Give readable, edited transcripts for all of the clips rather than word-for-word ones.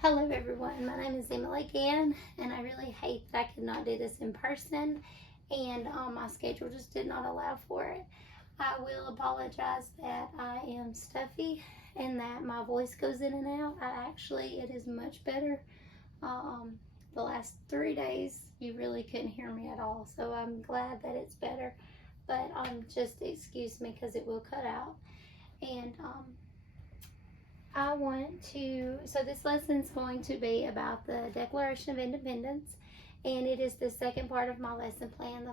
Hello everyone, my name is Emily again, and I really hate that I could not do this in person, and my schedule just did not allow for it. I will apologize that I am stuffy and that my voice goes in and out. It is much better. The last 3 days you really couldn't hear me at all, so I'm glad that it's better, but just excuse me because it will cut out. And so this lesson is going to be about the Declaration of Independence, and it is the second part of my lesson plan.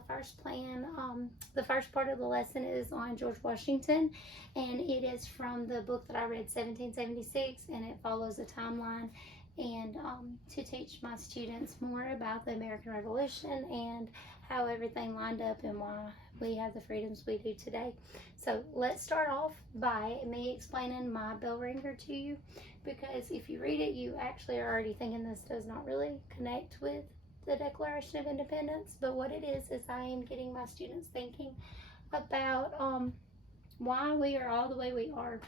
The first part of the lesson is on George Washington, and it is from the book that I read, 1776, and it follows a timeline, and to teach my students more about the American Revolution and how everything lined up and why we have the freedoms we do today. So let's start off by me explaining my bell ringer to you, because if you read it, you actually are already thinking this does not really connect with the Declaration of Independence. But what it is I am getting my students thinking about why we are all the way we are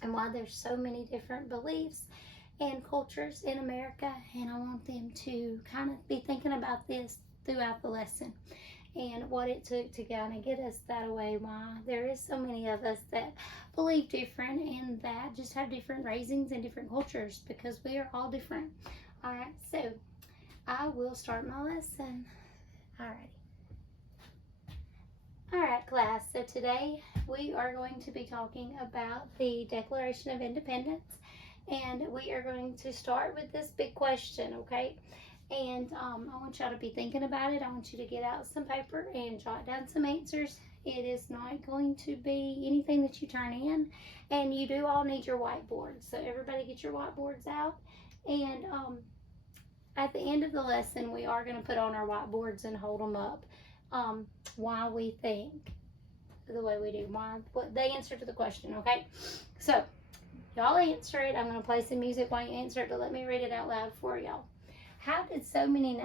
and why there's so many different beliefs and cultures in America, and I want them to kind of be thinking about this throughout the lesson and what it took to kind of get us that way, why there is so many of us that believe different and that just have different raisings and different cultures, because we are all different. All right, so I will start my lesson. All right, class, so today we are going to be talking about the Declaration of Independence, and we are going to start with this big question, okay? And I want y'all to be thinking about it. I want you to get out some paper and jot down some answers. It is not going to be anything that you turn in, and you do all need your whiteboards. So everybody get your whiteboards out, and at the end of the lesson, we are going to put on our whiteboards and hold them up why we think the way we do, what the answer to the question, okay? So y'all answer it. I'm going to play some music while you answer it, but let me read it out loud for y'all. How did so many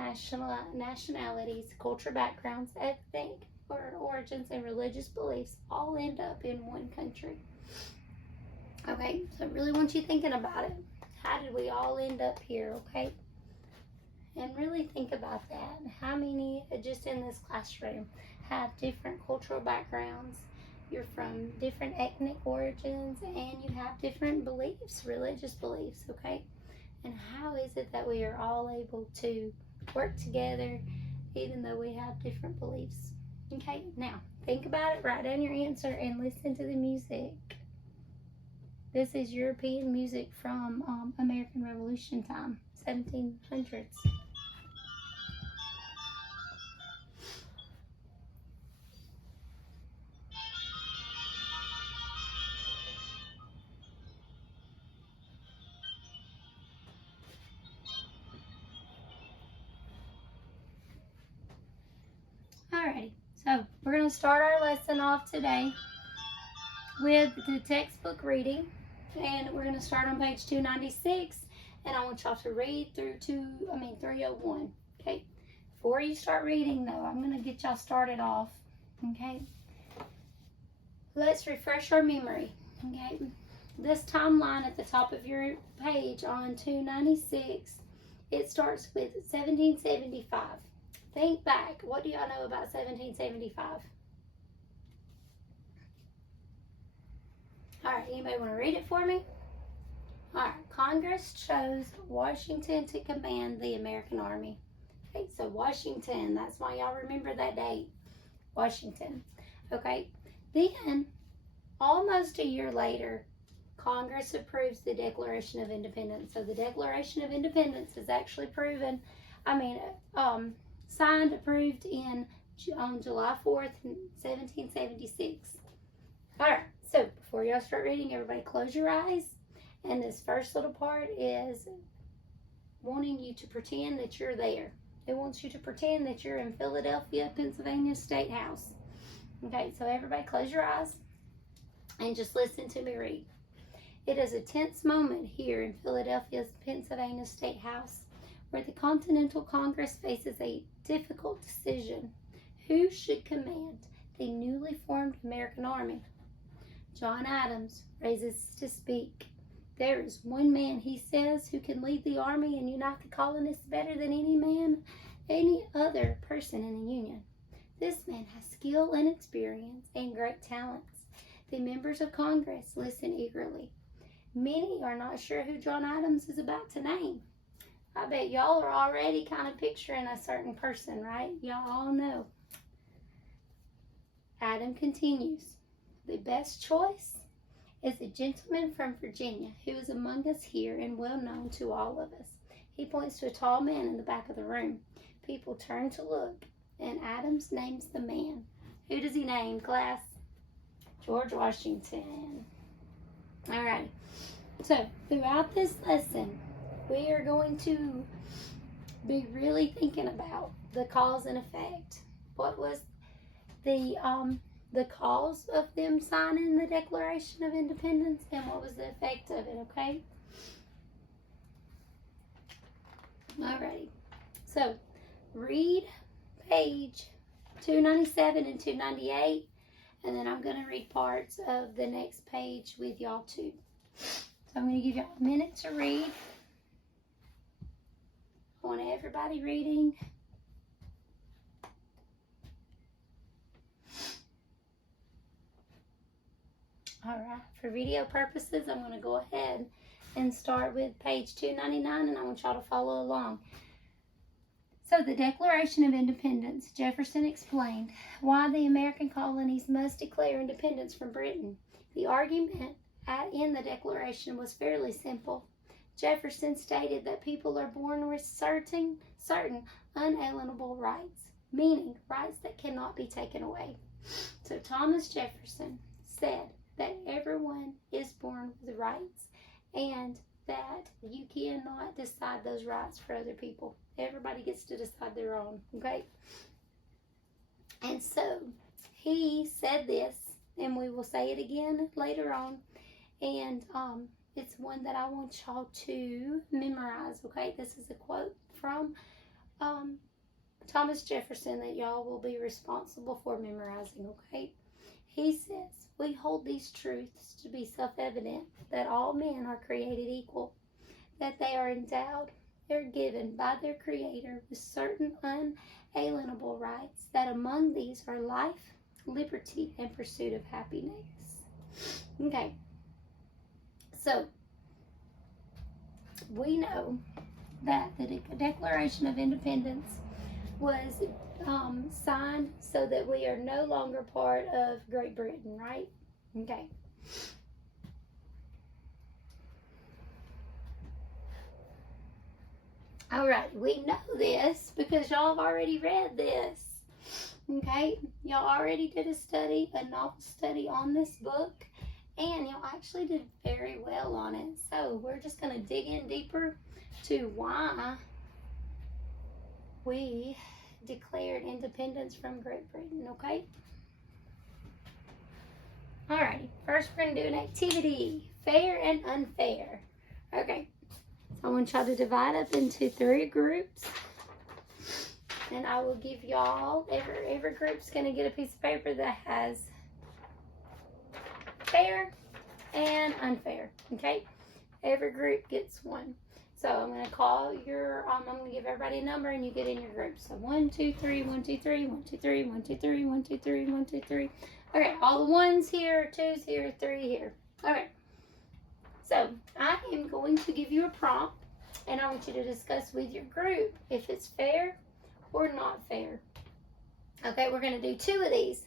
nationalities, culture backgrounds, ethnic or origins, and religious beliefs all end up in one country? Okay, so I really want you thinking about it. How did we all end up here, okay? And really think about that. How many, just in this classroom, have different cultural backgrounds? You're from different ethnic origins, and you have different beliefs, religious beliefs, okay? And how is it that we are all able to work together even though we have different beliefs? Okay, now think about it, write down your answer, and listen to the music. This is European music from American Revolution time, 1700s. Alrighty, so we're going to start our lesson off today with the textbook reading, and we're going to start on page 296, and I want y'all to read through 301, okay? Before you start reading, though, I'm going to get y'all started off, okay? Let's refresh our memory, okay? This timeline at the top of your page on 296, it starts with 1775. Think back. What do y'all know about 1775? All right, anybody want to read it for me? All right, Congress chose Washington to command the American Army. Okay, so Washington, that's why y'all remember that date, Washington. Okay, then almost a year later, Congress approves the Declaration of Independence. So the Declaration of Independence is actually signed, approved on July 4th, 1776. All right, so before y'all start reading, everybody close your eyes. And this first little part is wanting you to pretend that you're there. It wants you to pretend that you're in Philadelphia, Pennsylvania State House. Okay, so everybody close your eyes and just listen to me read. It is a tense moment here in Philadelphia's Pennsylvania State House, where the Continental Congress faces a difficult decision. Who should command the newly formed American Army? John Adams raises to speak. There is one man, he says, who can lead the army and unite the colonists better than any other person in the Union. This man has skill and experience and great talents. The members of Congress listen eagerly. Many are not sure who John Adams is about to name. I bet y'all are already kind of picturing a certain person, right? Y'all all know. Adam continues, the best choice is a gentleman from Virginia who is among us here and well known to all of us. He points to a tall man in the back of the room. People turn to look, and Adams names the man. Who does he name, class? George Washington. All right. So, throughout this lesson, we are going to be really thinking about the cause and effect. What was the cause of them signing the Declaration of Independence, and what was the effect of it, okay? Alrighty. So, read page 297 and 298, and then I'm going to read parts of the next page with y'all too. So I'm going to give y'all a minute to read. I want everybody reading. Alright, for video purposes, I'm going to go ahead and start with page 299, and I want y'all to follow along. So, the Declaration of Independence, Jefferson explained why the American colonies must declare independence from Britain. The argument in the Declaration was fairly simple. Jefferson stated that people are born with certain unalienable rights, meaning rights that cannot be taken away. So, Thomas Jefferson said that everyone is born with rights and that you cannot decide those rights for other people. Everybody gets to decide their own, okay? And so he said this, and we will say it again later on, and it's one that I want y'all to memorize, okay? This is a quote from Thomas Jefferson that y'all will be responsible for memorizing, okay? He says, we hold these truths to be self-evident, that all men are created equal, that they are endowed or given by their Creator with certain unalienable rights, that among these are life, liberty, and pursuit of happiness. Okay, so we know that the Declaration of Independence was signed so that we are no longer part of Great Britain, right? Okay. All right, we know this because y'all have already read this. Okay, y'all already did a novel study on this book, and y'all actually did very well on it. So we're just going to dig in deeper to why we declared independence from Great Britain, okay? Alrighty, first we're going to do an activity, fair and unfair. Okay, so I want y'all to divide up into 3 groups, and I will give y'all, every group's going to get a piece of paper that has fair and unfair, okay? Every group gets one. So I'm going to call I'm going to give everybody a number, and you get in your group. So 1, 2, 3, 1, 2, 3, 1, 2, 3, 1, 2, 3, 1, 2, 3, 1, 2, 3. Okay, all the 1s here, 2s here, 3 here. Okay, so I am going to give you a prompt, and I want you to discuss with your group if it's fair or not fair. Okay, we're going to do 2 of these.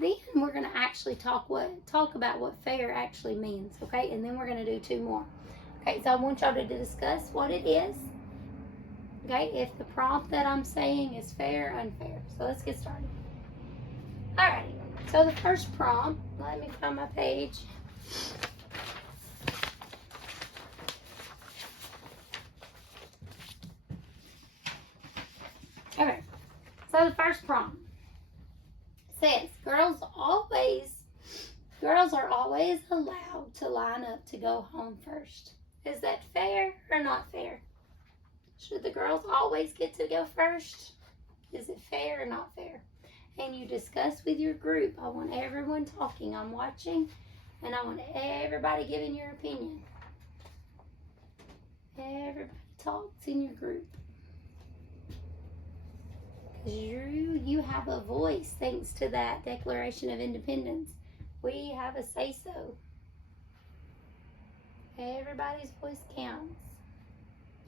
Then we're going to actually talk about what fair actually means, okay? And then we're going to do 2 more. Okay, so I want y'all to discuss what it is. Okay, if the prompt that I'm saying is fair or unfair. So let's get started. Alrighty, so the first prompt, let me find my page. Okay, so the first prompt says, girls are always allowed to line up to go home first. Is that fair or not fair? Should the girls always get to go first? Is it fair or not fair? And you discuss with your group. I want everyone talking. I'm watching, and I want everybody giving your opinion. everybody talks in your group. Because you have a voice thanks to that Declaration of Independence. We have a say-so. Everybody's voice counts.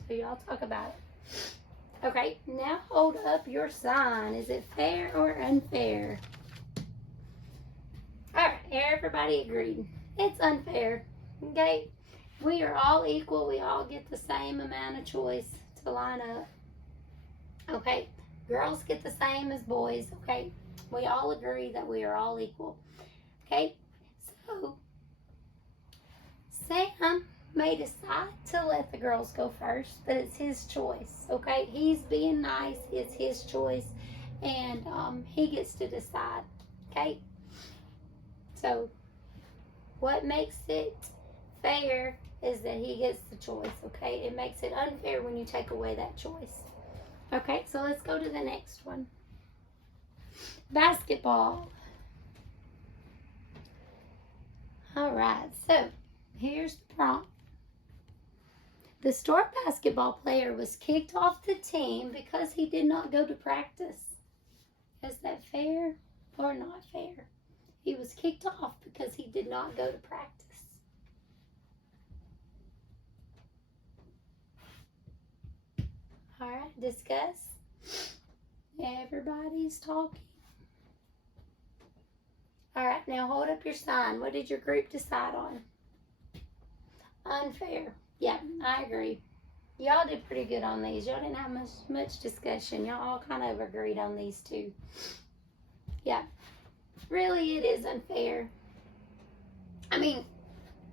So y'all talk about it. Okay, now hold up your sign. Is it fair or unfair? Alright, everybody agreed. It's unfair. Okay? We are all equal. We all get the same amount of choice to line up. Okay? Girls get the same as boys. Okay? We all agree that we are all equal. Okay? So, Sam may decide to let the girls go first, but it's his choice. Okay? He's being nice. It's his choice. And he gets to decide. Okay? So, what makes it fair is that he gets the choice, okay? It makes it unfair when you take away that choice. Okay, so let's go to the next one. Basketball. All right, so here's the prompt. The star basketball player was kicked off the team because he did not go to practice. Is that fair or not fair? He was kicked off because he did not go to practice. All right, discuss. Everybody's talking. All right, now hold up your sign. What did your group decide on? Unfair. Yeah, I agree. Y'all did pretty good on these. Y'all didn't have much discussion. Y'all all kind of agreed on these two. Yeah. Really, it is unfair. I mean,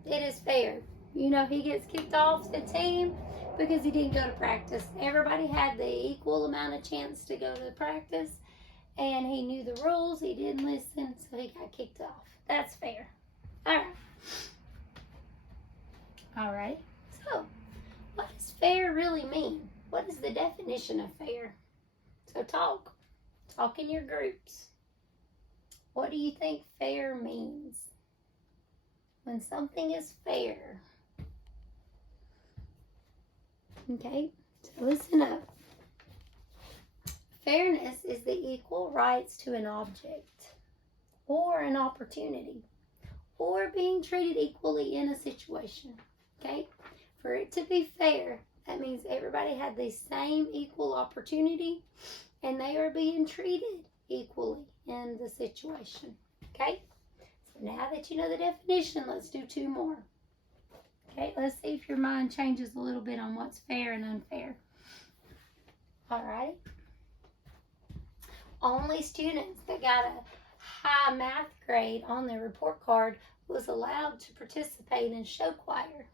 it is fair. You know, he gets kicked off the team because he didn't go to practice. Everybody had the equal amount of chance to go to practice, and he knew the rules. He didn't listen, so he got kicked off. That's fair. All right. All right. So, what does fair really mean? What is the definition of fair? So talk. Talk in your groups. What do you think fair means? When something is fair. Okay, so listen up. Fairness is the equal rights to an object or an opportunity or being treated equally in a situation. Okay, for it to be fair, that means everybody had the same equal opportunity and they are being treated equally in the situation. Okay, so now that you know the definition, let's do two more. Okay, let's see if your mind changes a little bit on what's fair and unfair. All right. Only students that got a high math grade on their report card was allowed to participate in show choir.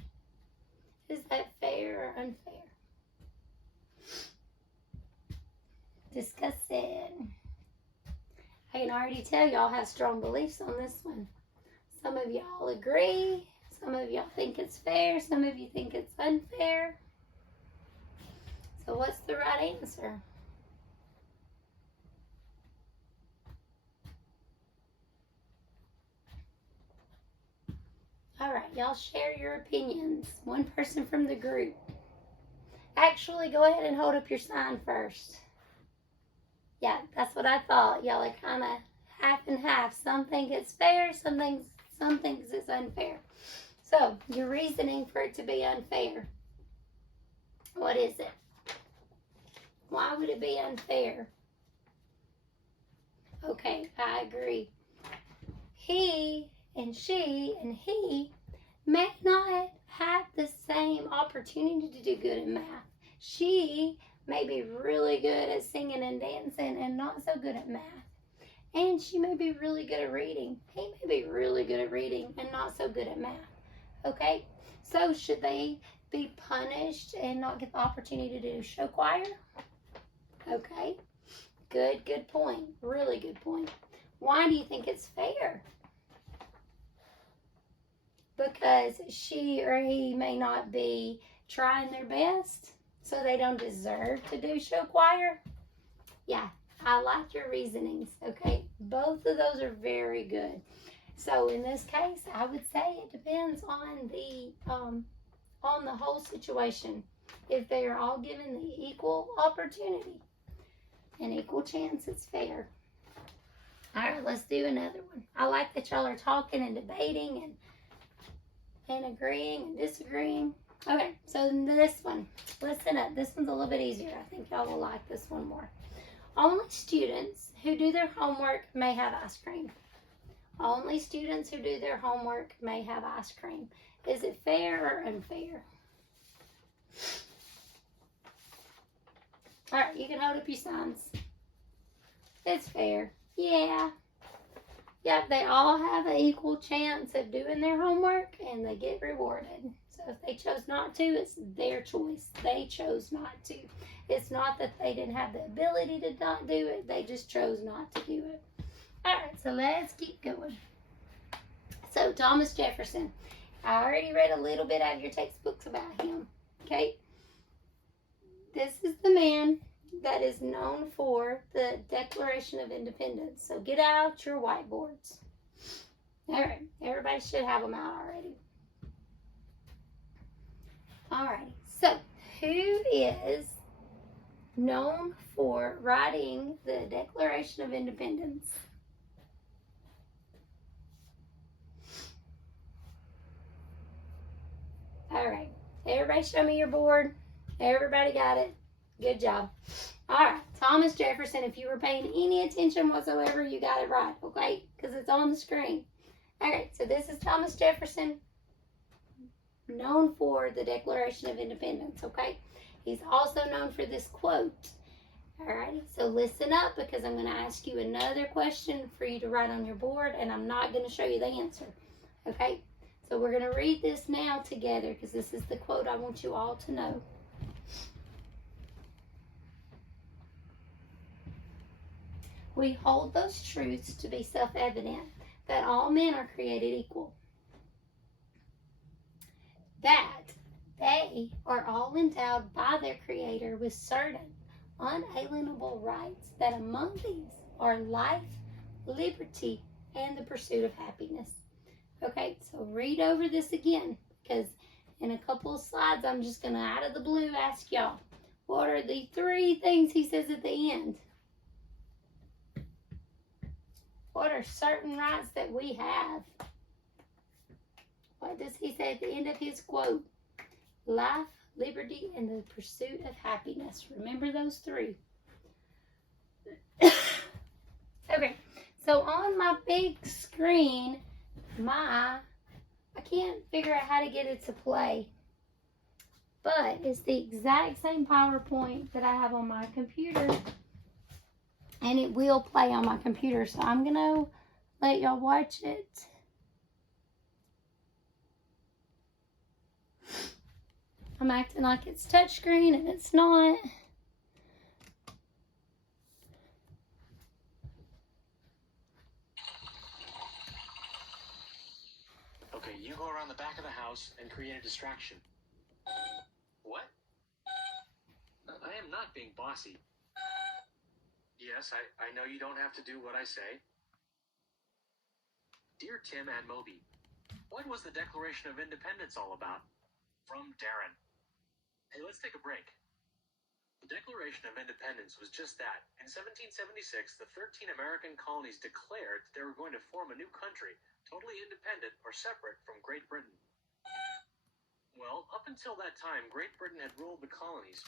Is that fair or unfair? Discuss it. I can already tell y'all have strong beliefs on this one. Some of y'all agree. Some of y'all think it's fair. Some of you think it's unfair. So what's the right answer? All right, y'all share your opinions. One person from the group. Actually, go ahead and hold up your sign first. Yeah, that's what I thought. Y'all are kind of half and half. Some think it's fair, some things it's unfair. So, your reasoning for it to be unfair. What is it? Why would it be unfair? Okay, I agree. He and she and he may not have the same opportunity to do good in math. She may be really good at singing and dancing and not so good at math. And she may be really good at reading. He may be really good at reading and not so good at math. Okay? So should they be punished and not get the opportunity to do show choir? Okay. Good point. Really good point. Why do you think it's fair? Because she or he may not be trying their best, so they don't deserve to do show choir? Yeah, I like your reasonings, okay? Both of those are very good. So in this case, I would say it depends on the whole situation. if they are all given the equal opportunity and equal chance, it's fair. All right, let's do another one. I like that y'all are talking and debating and agreeing and disagreeing. Okay, so this one, listen up. This one's a little bit easier. I think y'all will like this one more. Only students who do their homework may have ice cream. Only students who do their homework may have ice cream. Is it fair or unfair? All right, you can hold up your signs. It's fair. Yeah. Yep, they all have an equal chance of doing their homework and they get rewarded. So if they chose not to, it's their choice. They chose not to. It's not that they didn't have the ability to not do it. They just chose not to do it. All right, so let's keep going. So Thomas Jefferson. I already read a little bit out of your textbooks about him. Okay? This is the man that is known for the Declaration of Independence. So get out your whiteboards. All right, everybody should have them out already. All right, so who is known for writing the Declaration of Independence? All right, everybody show me your board. Everybody got it. Good job. All right, Thomas Jefferson, if you were paying any attention whatsoever, you got it right, okay? Because it's on the screen. All right, so this is Thomas Jefferson, known for the Declaration of Independence, okay? He's also known for this quote. All right, so listen up because I'm going to ask you another question for you to write on your board, and I'm not going to show you the answer, okay? So we're going to read this now together because this is the quote I want you all to know. We hold those truths to be self-evident, that all men are created equal, that they are all endowed by their Creator with certain unalienable rights, that among these are life, liberty, and the pursuit of happiness. Okay, so read over this again, because in a couple of slides, I'm just going to, out of the blue, ask y'all, what are the 3 things he says at the end? What are certain rights that we have? What does he say at the end of his quote? Life, liberty, and the pursuit of happiness. Remember those 3. Okay, so on my big screen, I can't figure out how to get it to play. But it's the exact same PowerPoint that I have on my computer. And it will play on my computer. So I'm going to let y'all watch it. I'm acting like it's touchscreen and it's not. Okay, you go around the back of the house and create a distraction. What? I am not being bossy. Yes, I know you don't have to do what I say. Dear Tim and Moby, what was the Declaration of Independence all about? From Darren. Hey, let's take a break. The Declaration of Independence was just that. In 1776, the 13 American colonies declared that they were going to form a new country, totally independent or separate from Great Britain. Well, up until that time, Great Britain had ruled the colonies.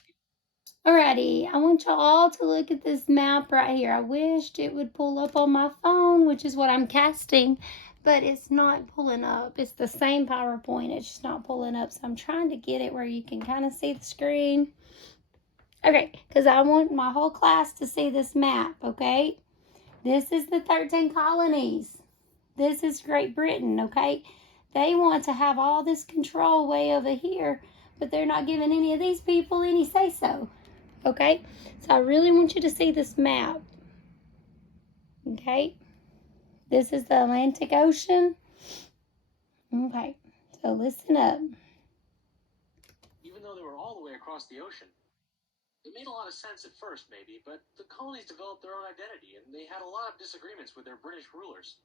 Alrighty, I want y'all all to look at this map right here. I wished it would pull up on my phone, which is what I'm casting, but it's not pulling up. It's the same PowerPoint, it's just not pulling up. So I'm trying to get it where you can kind of see the screen. Okay, because I want my whole class to see this map, okay? This is the 13 colonies. This is Great Britain, okay? They want to have all this control way over here, but they're not giving any of these people any say-so. Okay, so I really want you to see this map. Okay, this is the Atlantic Ocean. Okay, so listen up. Even though they were all the way across the ocean, it made a lot of sense at first, maybe, but the colonies developed their own identity, and they had a lot of disagreements with their British rulers.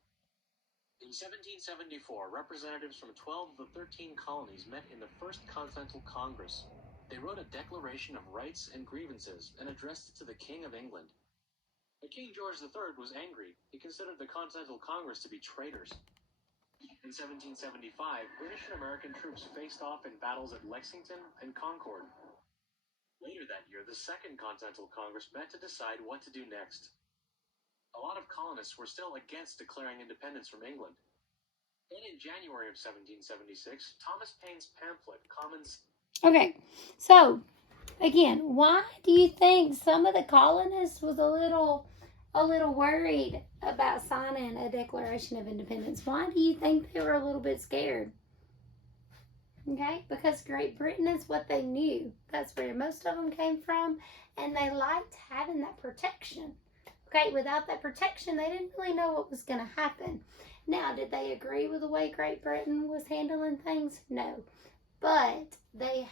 In 1774, representatives from 12 of the 13 colonies met in the First Continental Congress. They wrote a Declaration of Rights and Grievances and addressed it to the King of England. But King George III was angry. He considered the Continental Congress to be traitors. In 1775, British and American troops faced off in battles at Lexington and Concord. Later that year, the Second Continental Congress met to decide what to do next. A lot of colonists were still against declaring independence from England. And in January of 1776, Thomas Paine's pamphlet, Okay, so again, why do you think some of the colonists was a little worried about signing a Declaration of Independence? Why do you think they were a little bit scared? Okay, because Great Britain is what they knew. That's where most of them came from, and they liked having that protection. Okay, without that protection, they didn't really know what was going to happen. Now, did they agree with the way Great Britain was handling things? No. But they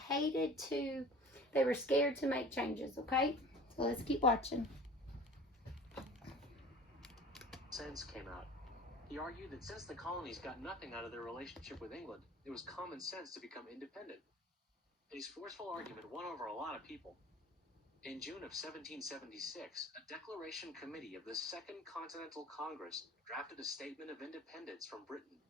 they were scared to make changes, okay? So let's keep watching. Sense came out. He argued that since the colonies got nothing out of their relationship with England, it was common sense to become independent. His forceful argument won over a lot of people. In June of 1776, a declaration committee of the Second Continental Congress drafted a statement of independence from Britain.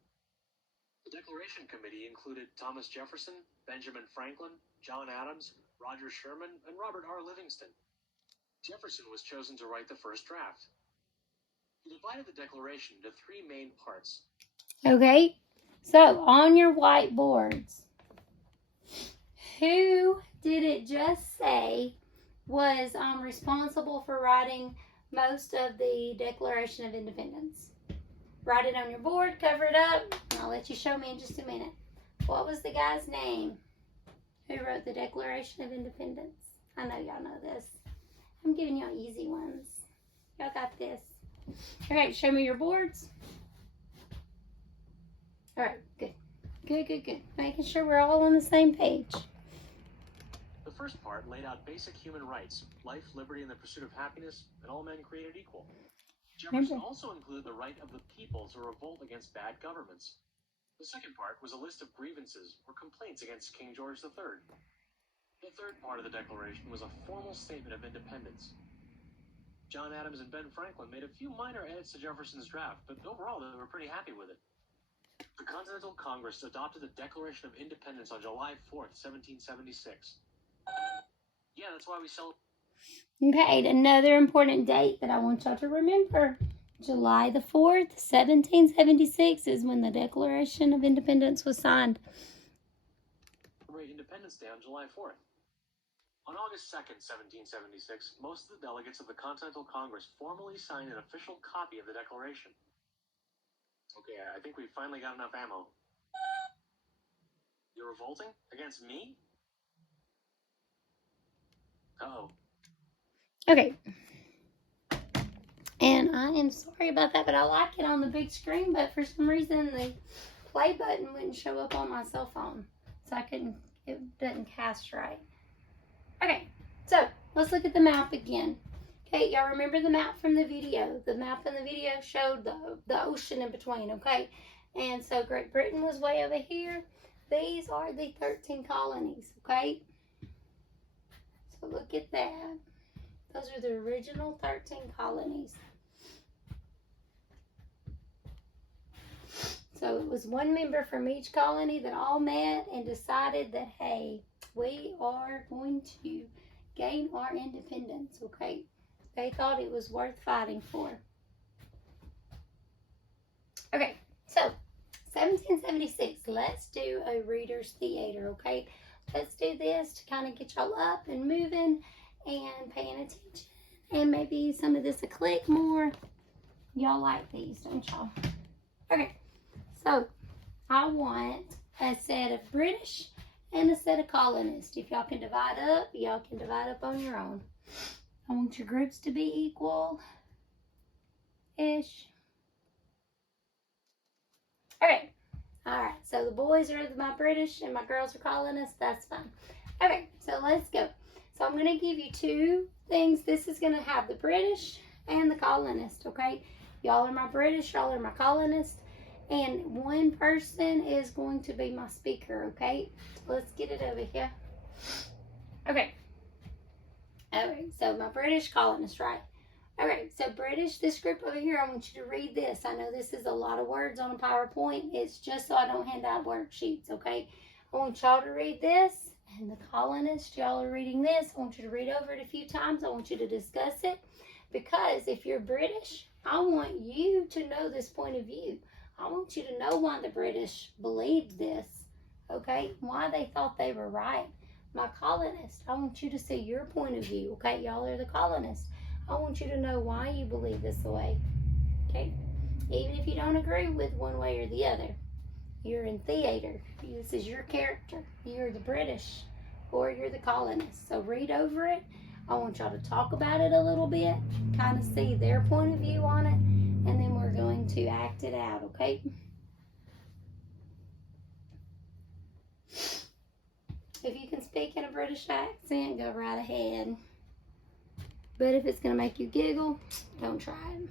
The Declaration Committee included Thomas Jefferson, Benjamin Franklin, John Adams, Roger Sherman, and Robert R. Livingston. Jefferson was chosen to write the first draft. He divided the Declaration into three main parts. Okay, so on your whiteboards, who did it just say was responsible for writing most of the Declaration of Independence? Write it on your board, cover it up, and I'll let you show me in just a minute. What was the guy's name who wrote the Declaration of Independence? I know y'all know this. I'm giving y'all easy ones. Y'all got this. All right, show me your boards. All right, good. Good. Making sure we're all on the same page. The first part laid out basic human rights, life, liberty, and the pursuit of happiness, and all men created equal. Jefferson also included the right of the people to revolt against bad governments. The second part was a list of grievances or complaints against King George III. The third part of the Declaration was a formal statement of independence. John Adams and Ben Franklin made a few minor edits to Jefferson's draft, but overall they were pretty happy with it. The Continental Congress adopted the Declaration of Independence on July 4th, 1776. Yeah, that's why we celebrate. Okay, another important date that I want y'all to remember. July the 4th, 1776 is when the Declaration of Independence was signed. Independence Day on July 4th. On August 2nd, 1776, most of the delegates of the Continental Congress formally signed an official copy of the Declaration. Okay, I think we finally got enough ammo. You're revolting? Against me? Uh-oh. Okay. And I am sorry about that, but I like it on the big screen, but for some reason the play button wouldn't show up on my cell phone. So it doesn't cast right. Okay, so let's look at the map again. Okay, y'all remember the map from the video. The map in the video showed the ocean in between, okay? And so Great Britain was way over here. These are the 13 colonies, okay? So look at that. Those are the original 13 colonies. So it was one member from each colony that all met and decided that, hey, we are going to gain our independence, okay? They thought it was worth fighting for. Okay, so 1776, let's do a reader's theater, okay? Let's do this to kind of get y'all up and moving and paying attention. And maybe some of this will click more. Y'all like these, don't y'all? Okay, so I want a set of British and a set of colonists. If y'all can divide up, y'all can divide up on your own. I want your groups to be equal-ish. Okay. All right. So the boys are my British and my girls are colonists. That's fine. Okay. So let's go. So I'm going to give you two things. This is going to have the British and the colonists. Okay. Y'all are my British. Y'all are my colonists. And one person is going to be my speaker. Okay. So let's get it over here. Okay. Alright, so my British colonists, right? Alright, so British, this group over here, I want you to read this. I know this is a lot of words on a PowerPoint. It's just so I don't hand out worksheets, okay? I want y'all to read this, and the colonists, y'all are reading this. I want you to read over it a few times. I want you to discuss it, because if you're British, I want you to know this point of view. I want you to know why the British believed this, okay? Why they thought they were right. My colonists, I want you to see your point of view, okay? Y'all are the colonists. I want you to know why you believe this way, okay? Even if you don't agree with one way or the other. You're in theater. This is your character. You're the British or you're the colonists. So read over it. I want y'all to talk about it a little bit, kind of see their point of view on it, and then we're going to act it out, okay? If you can speak in a British accent, go right ahead. But if it's going to make you giggle, don't try it.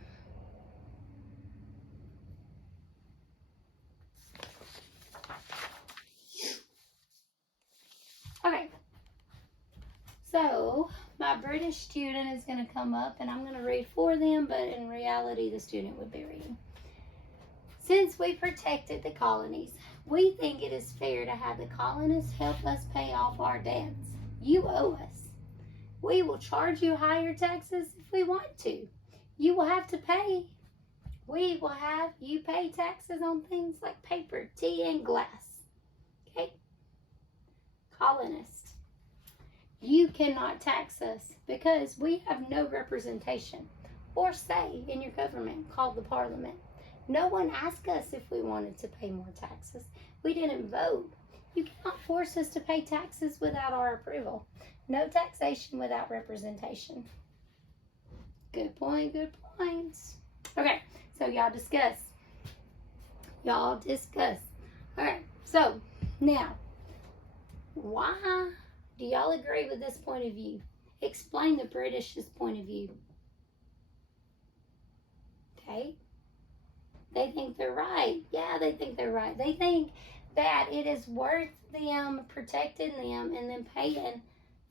Okay. So, my British student is going to come up and I'm going to read for them, but in reality, the student would be reading. Since we protected the colonies, we think it is fair to have the colonists help us pay off our debts. You owe us. We will charge you higher taxes if we want to. You will have to pay. We will have you pay taxes on things like paper, tea, and glass. Okay? Colonists, you cannot tax us because we have no representation or say in your government called the Parliament. No one asked us if we wanted to pay more taxes. We didn't vote. You cannot force us to pay taxes without our approval. No taxation without representation. Good point, good points. Okay, so y'all discuss. Y'all discuss. Alright, so now, why do y'all agree with this point of view? Explain the British's point of view. Okay? They think they're right. Yeah, they think they're right. They think that it is worth them protecting them and then paying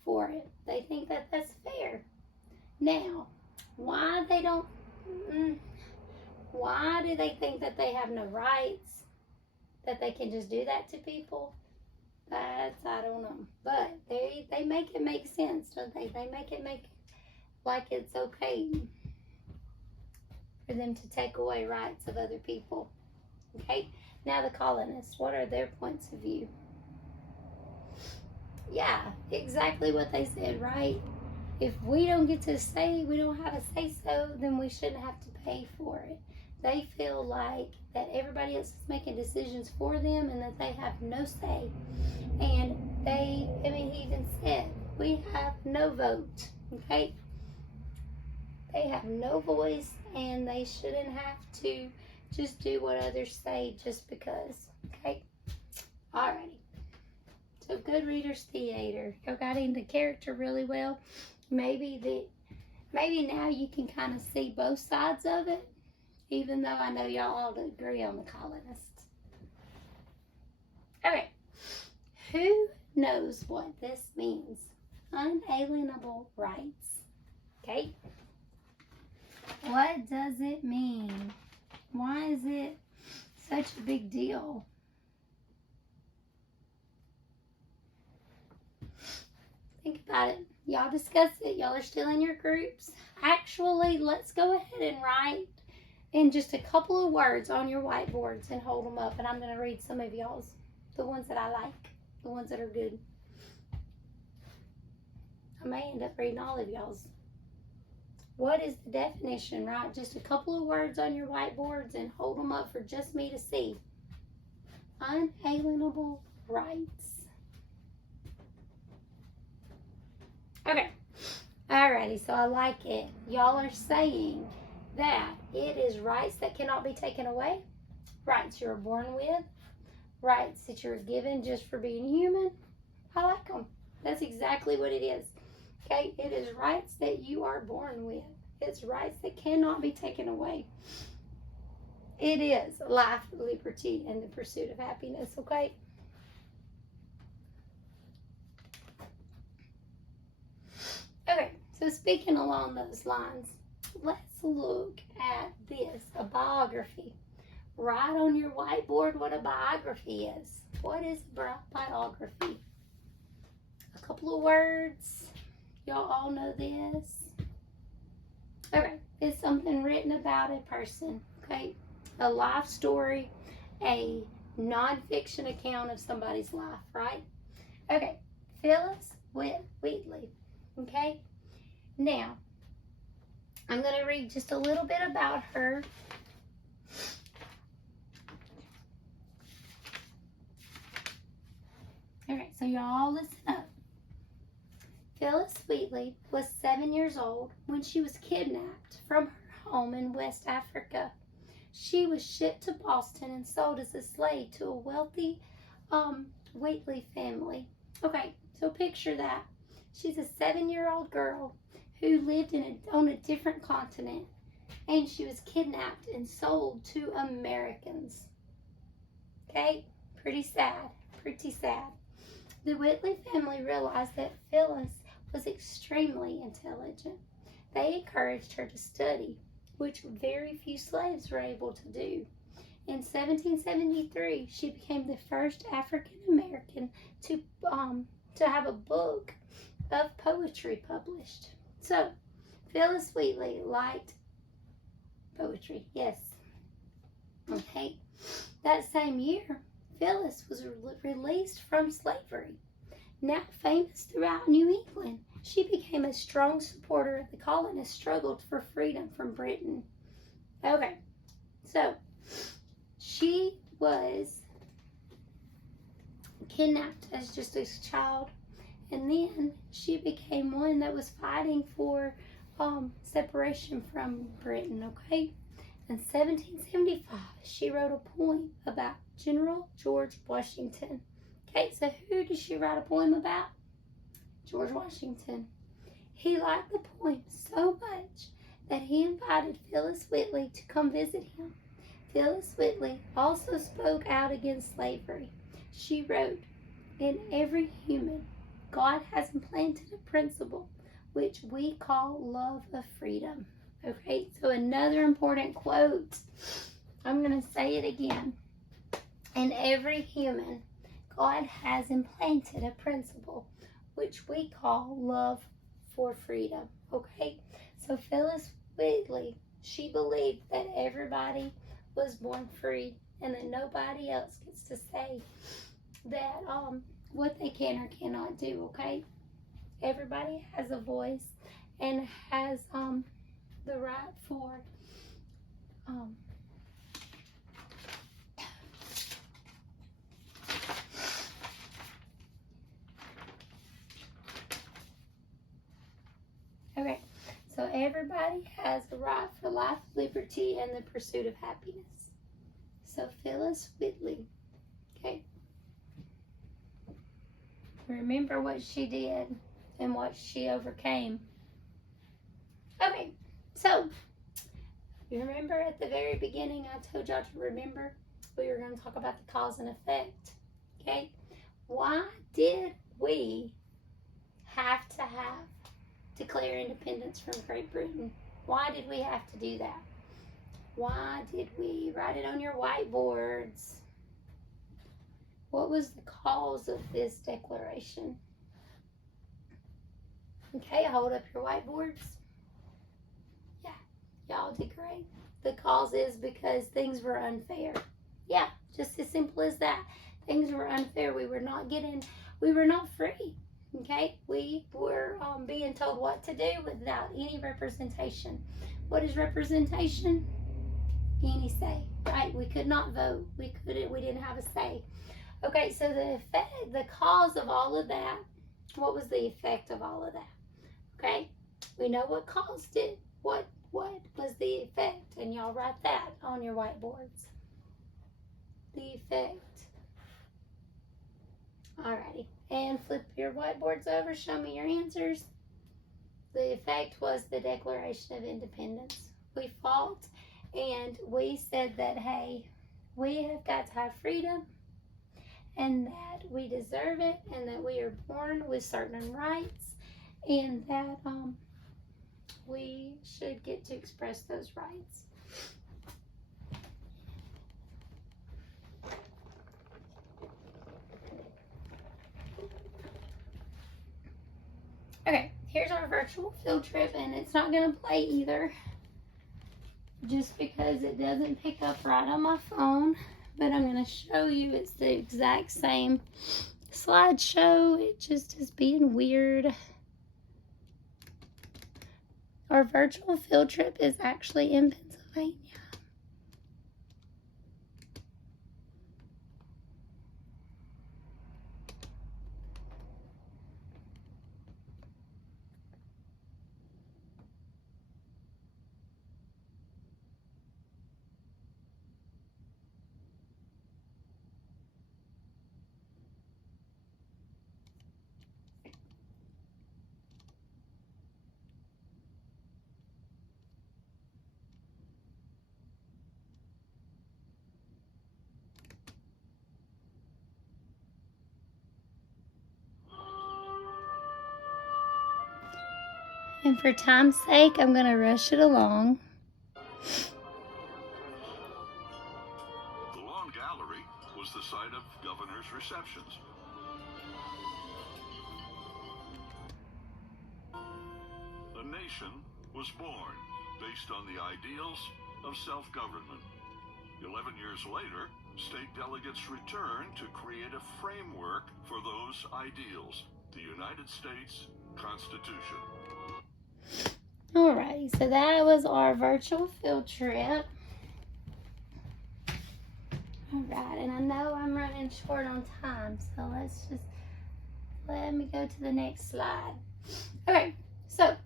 for it. They think that that's fair. Now, why do they think that they have no rights? That they can just do that to people? I don't know. But they make it make sense, don't they? They make it make like it's okay for them to take away rights of other people. Okay? Now the colonists, what are their points of view? Yeah, exactly what they said, right? If we don't get to say, we don't have a say-so, then we shouldn't have to pay for it. They feel like that everybody else is making decisions for them and that they have no say. And he even said, we have no vote, okay? They have no voice and they shouldn't have to just do what others say just because, okay? Alrighty. So good readers theater. You got into character really well. Maybe now you can kind of see both sides of it, even though I know y'all all agree on the colonists. Okay, who knows what this means? Unalienable rights. Okay, what does it mean? Why is it such a big deal? Think about it. Y'all discuss it. Y'all are still in your groups. Actually, let's go ahead and write in just a couple of words on your whiteboards and hold them up. And I'm going to read some of y'all's, the ones that I like, the ones that are good. I may end up reading all of y'all's. What is the definition? Write just a couple of words on your whiteboards and hold them up for just me to see. Unalienable rights. Okay, alrighty, so I like it. Y'all are saying that it is rights that cannot be taken away, rights you're born with, rights that you're given just for being human. I like them. That's exactly what it is. Okay, it is rights that you are born with. It's rights that cannot be taken away. It is life, liberty, and the pursuit of happiness, okay? speaking along those lines, let's look at this, a biography. Write on your whiteboard what a biography is. What is a biography? A couple of words. Y'all all know this. Okay, it's something written about a person, okay? A life story, a nonfiction account of somebody's life, right? Okay, Phyllis Wheatley, okay? Now, I'm going to read just a little bit about her. Alright, so y'all listen up. Phyllis Wheatley was 7 years old when she was kidnapped from her home in West Africa. She was shipped to Boston and sold as a slave to a wealthy Wheatley family. Okay, so picture that. She's a 7-year-old girl who lived on a different continent, and she was kidnapped and sold to Americans. Okay, pretty sad, pretty sad. The Wheatley family realized that Phyllis was extremely intelligent. They encouraged her to study, which very few slaves were able to do. In 1773, she became the first African American to have a book of poetry published. So, Phyllis Wheatley liked poetry, yes. Okay, that same year, Phyllis was released from slavery. Now famous throughout New England, she became a strong supporter of the colonists' struggle for freedom from Britain. Okay, so she was kidnapped as just a child, and then she became one that was fighting for separation from Britain, okay? In 1775, she wrote a poem about General George Washington. Okay, so who did she write a poem about? George Washington. He liked the poem so much that he invited Phyllis Wheatley to come visit him. Phyllis Wheatley also spoke out against slavery. She wrote, "In every human, God has implanted a principle which we call love of freedom." Okay, so another important quote. I'm going to say it again. In every human, God has implanted a principle which we call love for freedom. Okay, so Phyllis Wheatley, she believed that everybody was born free and that nobody else gets to say that what they can or cannot do. Okay, everybody has a voice and has the right for okay, so everybody has a right for life, liberty, and the pursuit of happiness. So Phyllis Wheatley, okay, remember what she did and what she overcame. Okay, so you remember at the very beginning I told y'all to remember we were going to talk about the cause and effect. Okay, why did we have to declare independence from Great Britain? Why did we have to do that? Why did we? Write it on your whiteboards. What was the cause of this declaration? Okay, hold up your whiteboards. Yeah, y'all did great. The cause is because things were unfair. Yeah, just as simple as that. Things were unfair. We were not free. Okay, we were being told what to do without any representation. What is representation? Any say, right? We could not vote. We didn't have a say. Okay, so the cause of all of that, what was the effect of all of that? Okay, we know what caused it. What was the effect? And y'all write that on your whiteboards. The effect. Alrighty, and flip your whiteboards over. Show me your answers. The effect was the Declaration of Independence. We fought and we said that, hey, we have got to have freedom and that we deserve it and that we are born with certain rights and that we should get to express those rights. Okay, here's our virtual field trip, and it's not going to play either just because it doesn't pick up right on my phone, but I'm going to show you it's the exact same slideshow. It just is being weird. Our virtual field trip is actually in Pennsylvania. And for time's sake, I'm going to rush it along. The Lawn Gallery was the site of governor's receptions. A nation was born based on the ideals of self-government. 11 years later, state delegates returned to create a framework for those ideals, the United States Constitution. Alrighty, so that was our virtual field trip. Alright, and I know I'm running short on time, so let me go to the next slide. Okay, so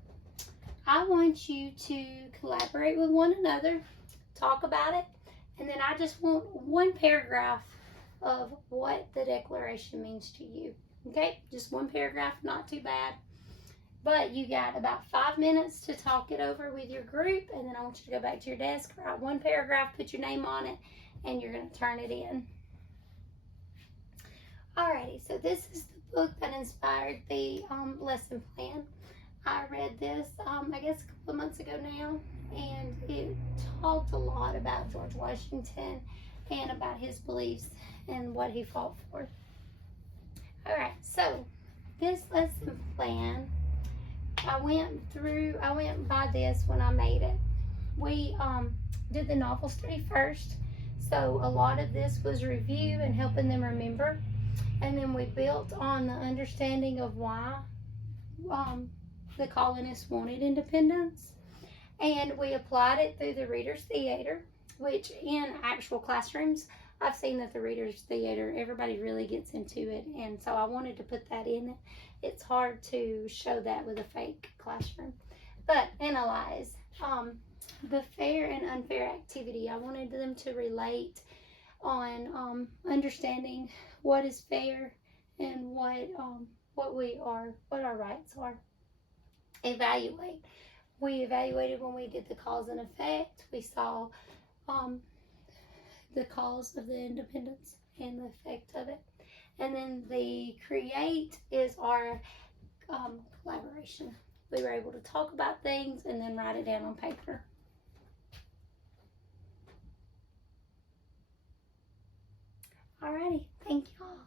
I want you to collaborate with one another, talk about it, and then I just want one paragraph of what the Declaration means to you. Okay, just one paragraph, not too bad. But you got about 5 minutes to talk it over with your group, and then I want you to go back to your desk, write one paragraph, put your name on it, and you're going to turn it in. Alrighty, so this is the book that inspired the lesson plan. I read this, I guess a couple of months ago now, and it talked a lot about George Washington and about his beliefs and what he fought for. Alright, so this lesson plan, I went by this when I made it. We did the novel study first, so a lot of this was review and helping them remember, and then we built on the understanding of why the colonists wanted independence, and we applied it through the Reader's Theater, which in actual classrooms, I've seen that the Reader's Theater, everybody really gets into it, and so I wanted to put that in. It's hard to show that with a fake classroom. But analyze the fair and unfair activity. I wanted them to relate on understanding what is fair and what our rights are. Evaluate. We evaluated when we did the cause and effect. We saw the cause of the independence and the effect of it. And then the create is our collaboration. We were able to talk about things and then write it down on paper. Alrighty, thank you all.